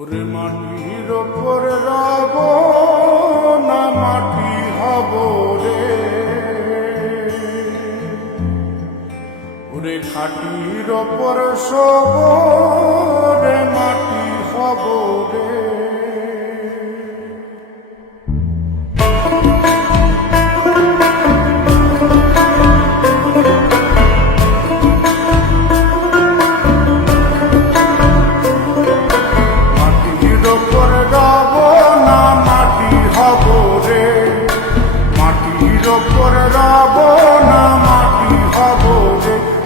ওরে মাটির ওপর রব না মাটি হব রে, ওরে খাটির ওপর সব রে মাটি হব রে।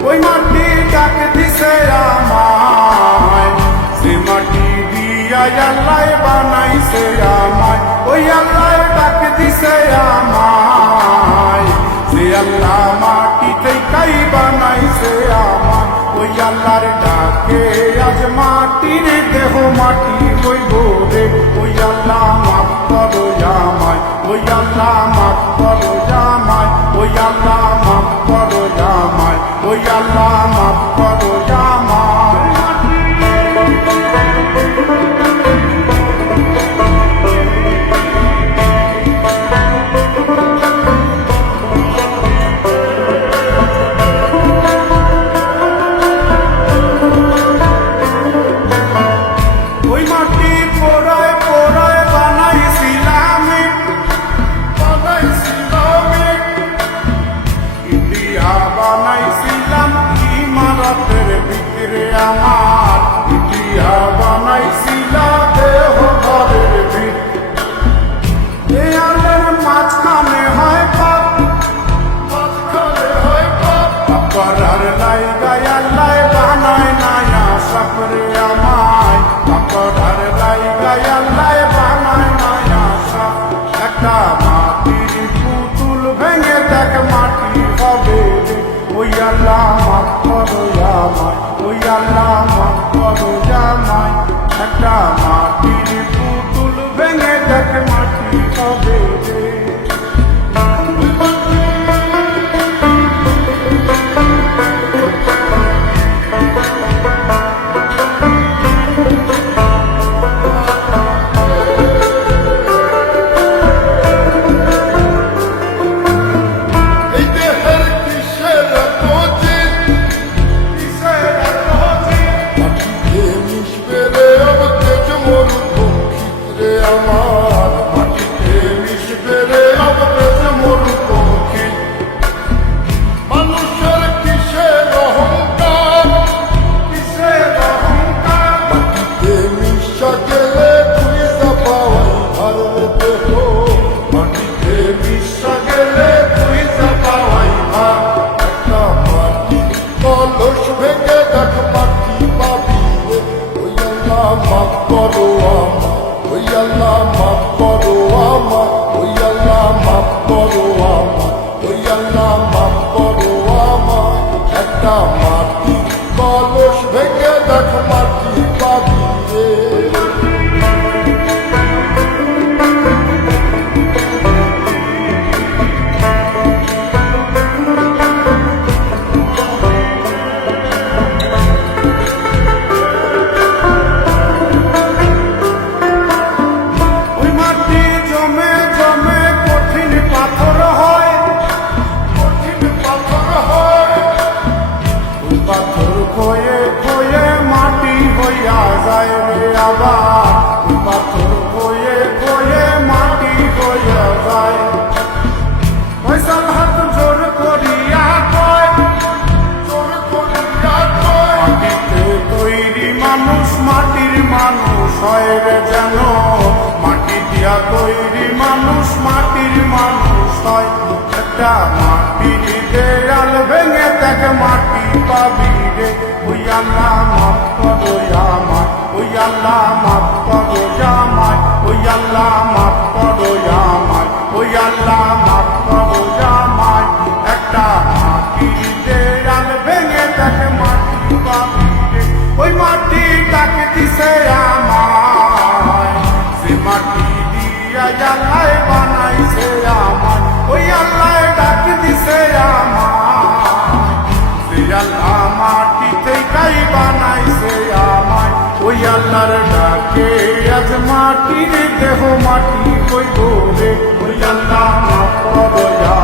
ওই মাটি ডাক দিছে আমায়, সে মাটি দিয়া আল্লাহ বানাইছে আমায়। ওই আল্লাহ ডাক দিছে আমায়, সে আল্লাহ মাটি থেকেই বানাইছে আমায়। ওই আল্লাহর ডাকে আজ মাটির দেহ মাটি হইব রে। ওই আল্লাহ মাফ করো আমায়, ওই আল্লাহ মাফ করো আমায়, ওই আল্লাহ মাফ করো আমায়, ওই আল্লাহ মাফ করো আমায়। ওই মাটি পোড়ায় পোড়ায় বানাইছিলাম ইন্ডিয়া, বানাইছিলাম ইমারতের ভিতরে আমার, ইন্ডিয়া বানাইছিলাম দেহ ঘরের ভিতরে। আল্লাহর মাঝখানে হয় পাপ, মাঝখানে হয় পাপ, করার লাইগায় আল্লাহ বানায় না সাপরে আমায়, করার লাইগায় আল্লাহ বানায় না সাপ। একটা মাটির পুতুল ভেঙে দেখ মাটি হবে রে। ওই আল্লাহ মাফ করো আমায়, ওই আল্লাহ মাফ করো আমায়। একটা মাটির পুতুল ভেঙে দেখ মাটি হবে রে। মাফ করো আমায়, ওই আল্লাহ মাফ করো আমায়, ওই আল্লাহ মাফ করো আমায়, ওই আল্লাহ মাফ করো আমায়। একটা মাটি কলস ভেঙে দেখ মাটি পাবি রে। পাথর খয়ে খয়ে মাটি হইয়া যায় রে আবার, পাথর খয়ে খয়ে মাটি হইয়া যায়। ফয়সাল হাত জোর করিয়া কয়, জোর করিয়া কয়, মাটিতে তৈরি মানুষ মাটির মানুষ হয় রে যেন। মাটি দিয়া তৈরি মানুষ মাটির মানুষ হয়। একটা মাটির দেয়াল ভেঙে দেখ মাটি পাবি রে। ওই আল্লাহ মাফ করো আমায়, ওই আল্লাহ মাফ করো আমায়, ওই আল্লাহ মাফ করো আমায়, ওই আল্লাহ মাফ করো আমায়। একটা মাটির দেয়াল ভেঙে দেখ মাটি পাবি রে। ওই মাটি ডাক দিছে আমায়, সে মাটি দিয়া আল্লাহ বানাইছে আমায়। ওই আল্লাহ ডাক দিছে আমায়, সে আল্লাহ মাটি থেকেই বানাইছে আমায়। ওই আল্লাহর ডাকে মাটির দেহ মাটি হইব রে ওই আল্লাহ মাফ করো ইয়া